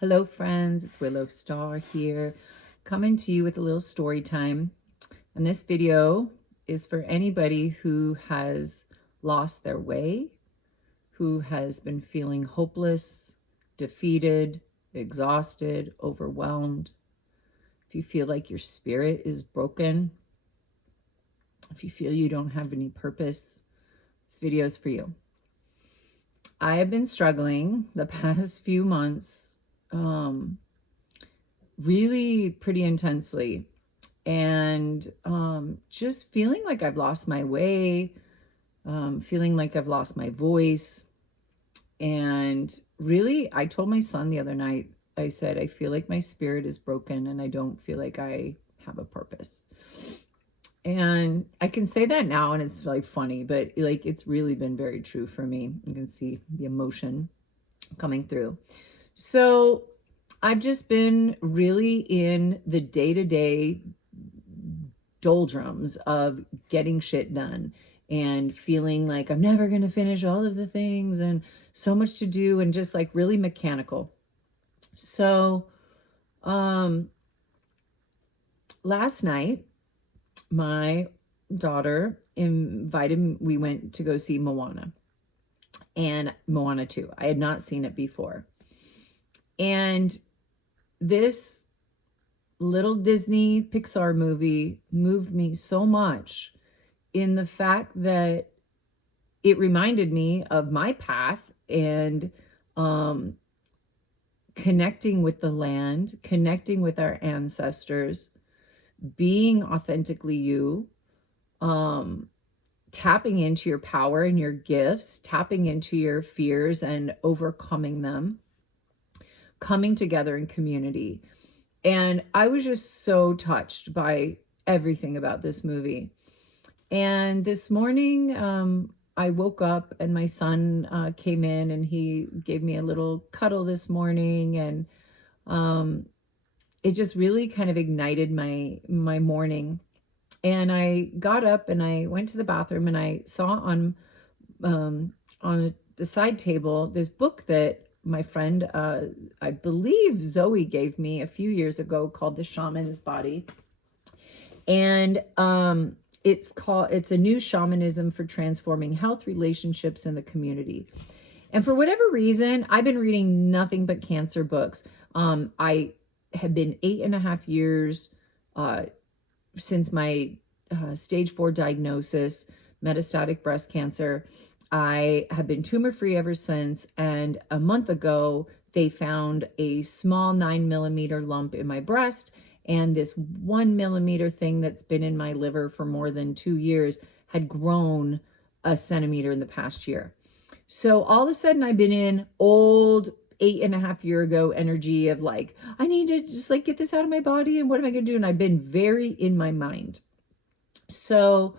Hello friends, it's Willow Star here, coming to you with a little story time. And this video is for anybody who has lost their way, who has been feeling hopeless, defeated, exhausted, overwhelmed. If you feel like your spirit is broken, if you feel you don't have any purpose, this video is for you. I have been struggling the past few months really pretty intensely, and just feeling like I've lost my way, feeling like I've lost my voice. And really, I told my son the other night, I said, I feel like my spirit is broken and I don't feel like I have a purpose. And I can say that now and it's like funny, but like it's really been very true for me. You can see the emotion coming through. So I've just been really in the day-to-day doldrums of getting shit done and feeling like I'm never going to finish all of the things and so much to do and just like really mechanical. So last night, my daughter we went to go see Moana, and Moana 2. I had not seen it before. And this little Disney Pixar movie moved me so much in the fact that it reminded me of my path and connecting with the land, connecting with our ancestors, being authentically you, tapping into your power and your gifts, tapping into your fears and overcoming them, coming together in community. And I was just so touched by everything about this movie. And this morning, I woke up and my son came in and he gave me a little cuddle this morning. And it just really kind of ignited my morning. And I got up and I went to the bathroom and I saw on the side table this book that my friend, I believe Zoe, gave me a few years ago called The Shamans Body. And it's a new shamanism for transforming health, relationships, and the community. And for whatever reason, I've been reading nothing but cancer books. I have been 8.5 years since my stage 4 diagnosis, metastatic breast cancer. I have been tumor-free ever since. And a month ago, they found a small 9mm lump in my breast. And this 1mm thing that's been in my liver for more than 2 years had grown a centimeter in the past year. So all of a sudden, I've been in old 8.5 year ago energy of like, I need to just like get this out of my body. And what am I going to do? And I've been very in my mind. So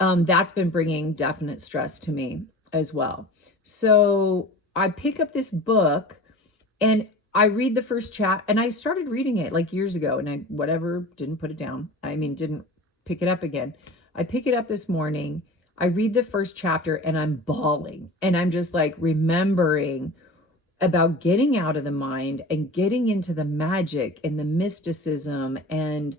that's been bringing definite stress to me as well. So I pick up this book and I read the first chat, and I started reading it like years ago, and I didn't put it down. Didn't pick it up again. I pick it up this morning. I read the first chapter and I'm bawling, and I'm just like remembering about getting out of the mind and getting into the magic and the mysticism and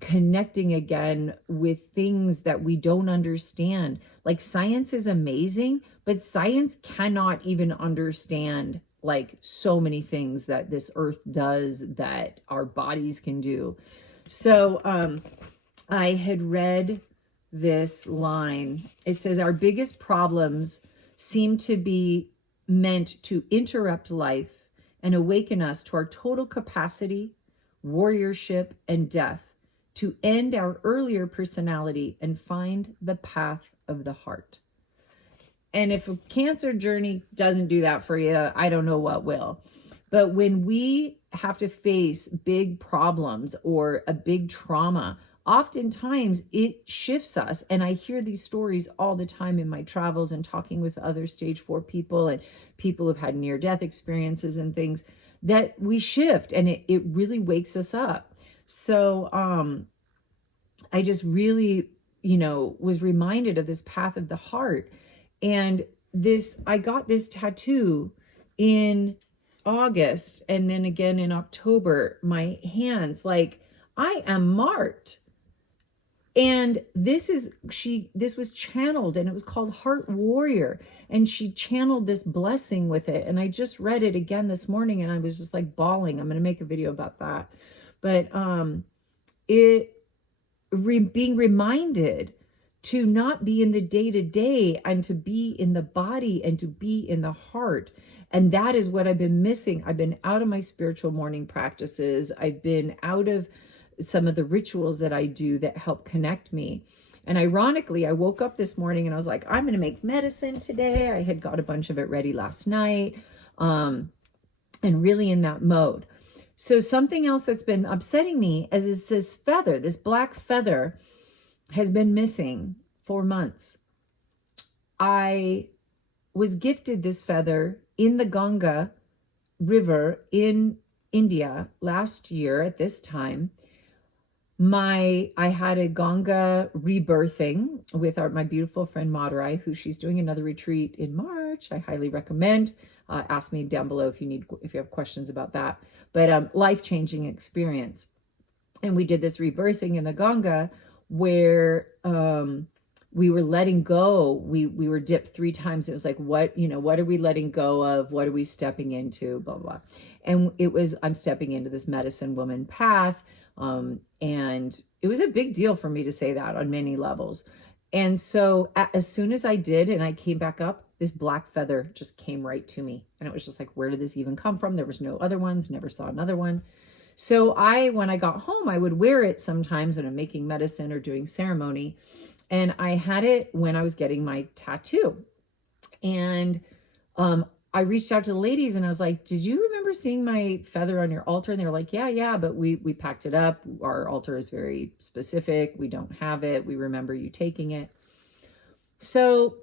connecting again with things that we don't understand. Like science is amazing, but science cannot even understand like so many things that this earth does that our bodies can do. So I had read this line. It says, our biggest problems seem to be meant to interrupt life and awaken us to our total capacity, warriorship, and death, to end our earlier personality and find the path of the heart. And if a cancer journey doesn't do that for you, I don't know what will. But when we have to face big problems or a big trauma, oftentimes it shifts us. And I hear these stories all the time in my travels and talking with other stage 4 people and people who've had near-death experiences and things, that we shift and it really wakes us up. So I just really, was reminded of this path of the heart. And I got this tattoo in August and then again in October, my hands, like I am marked. And this was channeled, and it was called Heart Warrior, and she channeled this blessing with it. And I just read it again this morning, and I was just like bawling. I'm going to make a video about that. But being reminded to not be in the day-to-day and to be in the body and to be in the heart. And that is what I've been missing. I've been out of my spiritual morning practices. I've been out of some of the rituals that I do that help connect me. And ironically, I woke up this morning and I was like, I'm going to make medicine today. I had got a bunch of it ready last night, and really in that mode. So something else that's been upsetting me is this feather, this black feather has been missing for months. I was gifted this feather in the Ganga River in India last year at this time. I had a Ganga rebirthing with my beautiful friend Madurai, who she's doing another retreat in March. I highly recommend. Ask me down below if you have questions about that. But life-changing experience. And we did this rebirthing in the Ganga where we were letting go. We were dipped 3 times. It was like, what are we letting go of? What are we stepping into? Blah, blah. And I'm stepping into this medicine woman path. And it was a big deal for me to say that on many levels. And so as soon as I did, and I came back up, this black feather just came right to me. And it was just like, where did this even come from? There was no other ones, never saw another one. So when I got home, I would wear it sometimes when I'm making medicine or doing ceremony. And I had it when I was getting my tattoo. And I reached out to the ladies and I was like, did you remember seeing my feather on your altar? And they were like, yeah, but we packed it up. Our altar is very specific. We don't have it. We remember you taking it. So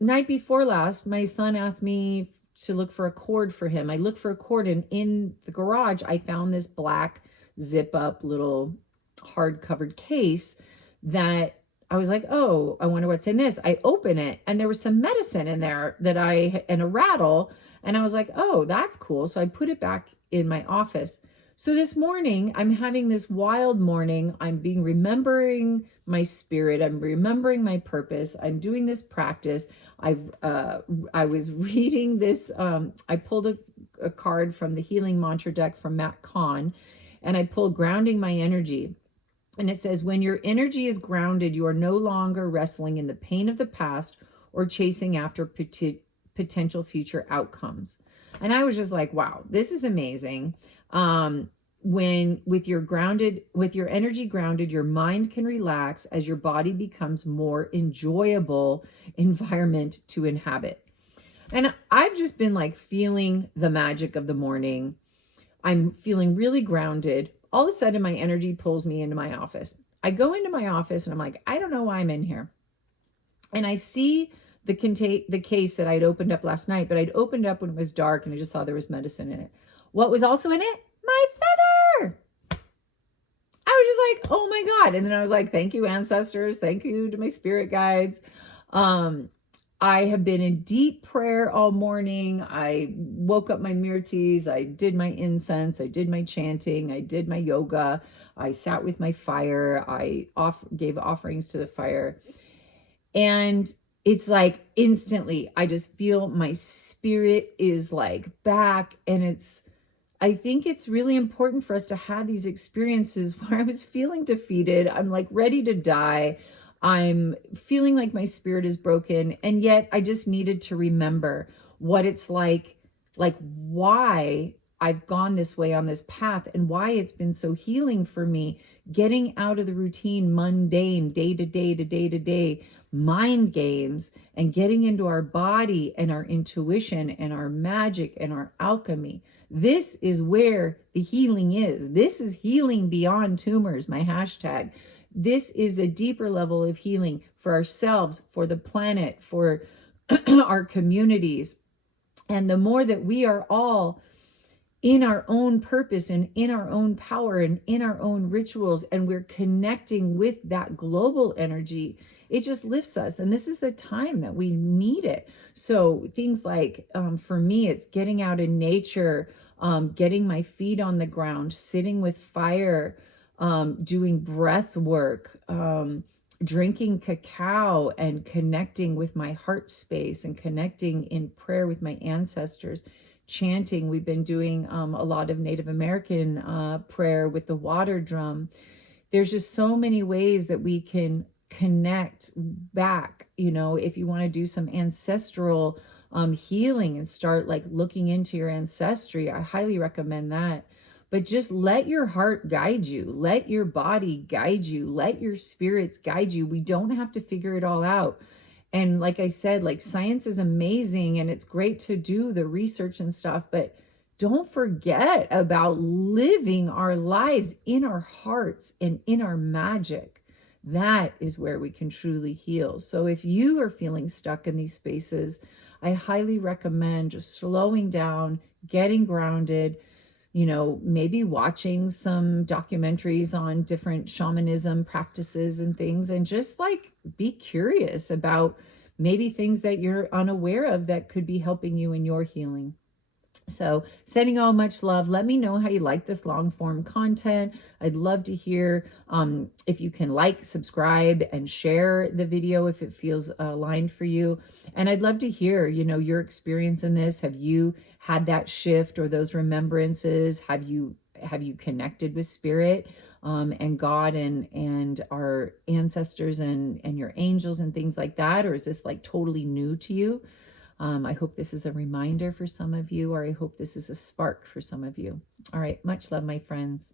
night before last, my son asked me to look for a cord for him. I looked for a cord, and in the garage, I found this black zip up little hard covered case that I was like, oh, I wonder what's in this. I open it and there was some medicine in there and a rattle. And I was like, oh, that's cool. So I put it back in my office. So this morning, I'm having this wild morning. I'm remembering my spirit. I'm remembering my purpose. I'm doing this practice. I was reading this. I pulled a card from the Healing Mantra deck from Matt Kahn, and I pulled Grounding My Energy. And it says, when your energy is grounded, you are no longer wrestling in the pain of the past or chasing after potential future outcomes. And I was just like, wow, this is amazing. With your energy grounded, your mind can relax as your body becomes more enjoyable environment to inhabit. And I've just been like feeling the magic of the morning. I'm feeling really grounded. All of a sudden, my energy pulls me into my office. I go into my office and I'm like, I don't know why I'm in here. And I see the case that I'd opened up last night, but I'd opened up when it was dark and I just saw there was medicine in it. What was also in it? My feather. I was just like, oh my God. And then I was like, thank you, ancestors. Thank you to my spirit guides. I have been in deep prayer all morning. I woke up my mirtis. I did my incense. I did my chanting. I did my yoga. I sat with my fire. I gave offerings to the fire. And it's like instantly, I just feel my spirit is like back. And I think it's really important for us to have these experiences where I was feeling defeated. I'm like ready to die. I'm feeling like my spirit is broken. And yet I just needed to remember what it's like why I've gone this way on this path and why it's been so healing for me, getting out of the routine, mundane, day to day mind games and getting into our body and our intuition and our magic and our alchemy. This is where the healing is. This is healing beyond tumors, my hashtag. This is a deeper level of healing for ourselves, for the planet, for our communities. And the more that we are all in our own purpose and in our own power and in our own rituals, and we're connecting with that global energy, it just lifts us. And this is the time that we need it. So things like, for me, it's getting out in nature, getting my feet on the ground, sitting with fire, doing breath work, drinking cacao and connecting with my heart space and connecting in prayer with my ancestors, chanting. We've been doing a lot of Native American prayer with the water drum. There's just so many ways that we can connect back. You know, if you want to do some ancestral healing and start like looking into your ancestry, I highly recommend that. But just let your heart guide you. Let your body guide you. Let your spirits guide you. We don't have to figure it all out. And like I said, like science is amazing and it's great to do the research and stuff, but don't forget about living our lives in our hearts and in our magic. That is where we can truly heal. So if you are feeling stuck in these spaces, I highly recommend just slowing down, getting grounded, you know, maybe watching some documentaries on different shamanism practices and things, and just like be curious about maybe things that you're unaware of that could be helping you in your healing. So sending all much love. Let me know how you like this long form content. I'd love to hear if you can like, subscribe, and share the video if it feels aligned for you. And I'd love to hear, you know, your experience in this. Have you had that shift or those remembrances? Have you connected with spirit and God and our ancestors and your angels and things like that? Or is this like totally new to you? I hope this is a reminder for some of you, or I hope this is a spark for some of you. All right. Much love, my friends.